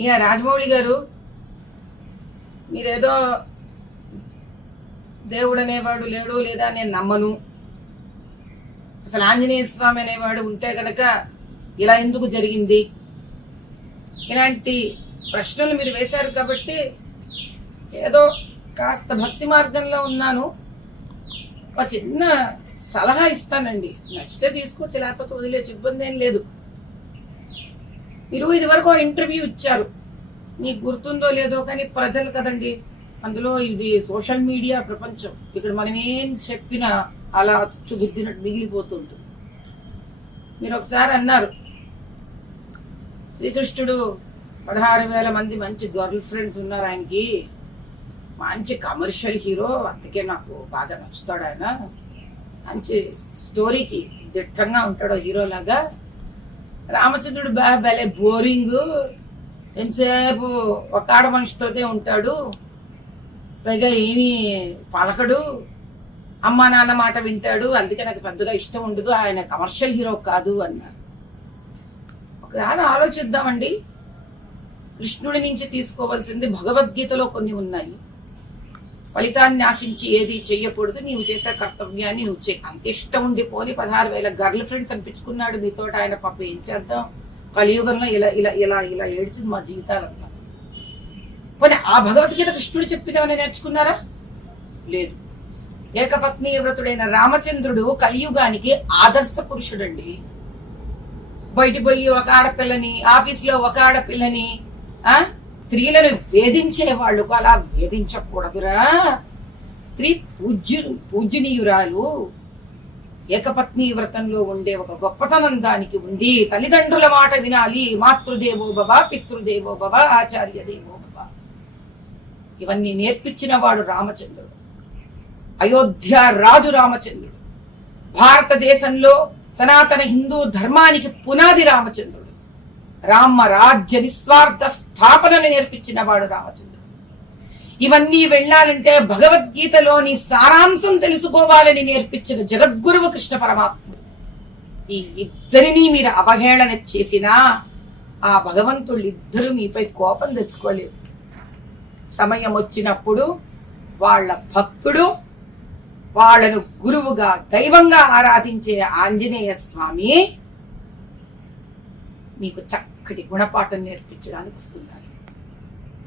ఇక రాజమౌళి గారు మీరేదో దేవుడు అనేవాడు లేడు లేదా నేను నమ్మను. అసలు ఆంజనేయ స్వామి అనేవాడు ఉంటే కనుక ఇలా ఎందుకు జరిగింది? ఇలాంటి ప్రశ్నలు మీరు వేశారు కాబట్టి ఏదో కాస్త భక్తి మార్గంలో ఉన్నాను. ఒక చిన్న సలహా ఇస్తానండి. నచ్చితే తీసుకోవచ్చు లేకపోతే వదిలేచ్చు ఇబ్బంది ఏం లేదు. మీరు ఇదివరకు ఇంటర్వ్యూ ఇచ్చారు. మీకు గుర్తుందో లేదో కానీ ప్రజలు కదండి అందులో ఇది సోషల్ మీడియా ప్రపంచం. ఇక్కడ మనం ఏం చెప్పినా అలా గుద్దినట్టు మిగిలిపోతుంటుంది. మీరు ఒకసారి అన్నారు శ్రీకృష్ణుడు పదహారు వేల మంది మంచి గర్ల్ ఫ్రెండ్స్ ఉన్నారు ఆయనకి. మంచి కమర్షియల్ హీరో అందుకే నాకు బాగా నచ్చుతాడు ఆయన. మంచి స్టోరీకి దిట్టంగా ఉంటాడు హీరో లాగా రామచంద్రుడు బా భలే బోరింగ్. ఎంతసేపు ఒక ఆడ మనిషితోటే ఉంటాడు. పైగా ఏమీ పలకడు. అమ్మా నాన్న మాట వింటాడు. అందుకే నాకు పెద్దగా ఇష్టం ఉండదు. ఆయన కమర్షియల్ హీరో కాదు అన్నారు ఒకసారి ఆలోచిద్దామండి. కృష్ణుడి నుంచి తీసుకోవాల్సింది భగవద్గీతలో కొన్ని ఉన్నాయి. ఫలితాన్ని ఆశించి ఏది చెయ్యకూడదు నీవు చేసే కర్తవ్యాన్ని నువ్వు చేయి. అంత ఇష్టం ఉండిపోని పదహారు వేల గర్ల్ ఫ్రెండ్స్ అనిపించుకున్నాడు మీతో ఆయన పాప ఏం చేద్దాం? కలియుగంలో ఇలా ఇలా ఇలా ఇలా ఏడ్చింది మా జీవితాలంతా. పోనీ ఆ భగవద్గీత కృష్ణుడు చెప్పినవని నేర్చుకున్నారా? లేదు. ఏకపత్ని వ్రతుడైన రామచంద్రుడు కలియుగానికి ఆదర్శ పురుషుడండి. బయట పోయి ఒక ఆడపిల్లని ఆఫీస్లో ఒక ఆడపిల్లని ఆ? స్త్రీలను వేధించే వాళ్ళు అలా వేధించకూడదురా. స్త్రీ పూజ్యు పూజ్యనీయురాలు ఏకపత్ని వ్రతంలో ఉండే ఒక గొప్పతనం దానికి ఉంది. తల్లిదండ్రుల మాట వినాలి. మాతృదేవో భవ పితృదేవో భవ ఆచార్య దేవో భవ. ఇవన్నీ నేర్పించిన వాడు రామచంద్రుడు. అయోధ్య రాజు రామచంద్రుడు. భారతదేశంలో సనాతన హిందూ ధర్మానికి పునాది రామచంద్రుడు. రామ రాజ్య నిస్వార్థ స్థాపనను నేర్పించిన వాడు రామచంద్రుడు. ఇవన్నీ వెళ్ళాలంటే భగవద్గీతలోని సారాంశం తెలుసుకోవాలని నేర్పించిన జగద్గురువు కృష్ణ పరమాత్ముడు. ఈ ఇద్దరిని మీరు అవహేళన చేసినా ఆ భగవంతుళ్ళు ఇద్దరు మీపై కోపం తెచ్చుకోలేదు. సమయం వచ్చినప్పుడు వాళ్ళ భక్తుడు వాళ్ళను గురువుగా దైవంగా ఆరాధించే ఆంజనేయ స్వామి మీకు చక్క చక్కటి గుణపాఠం నేర్పించడానికి వస్తున్నారు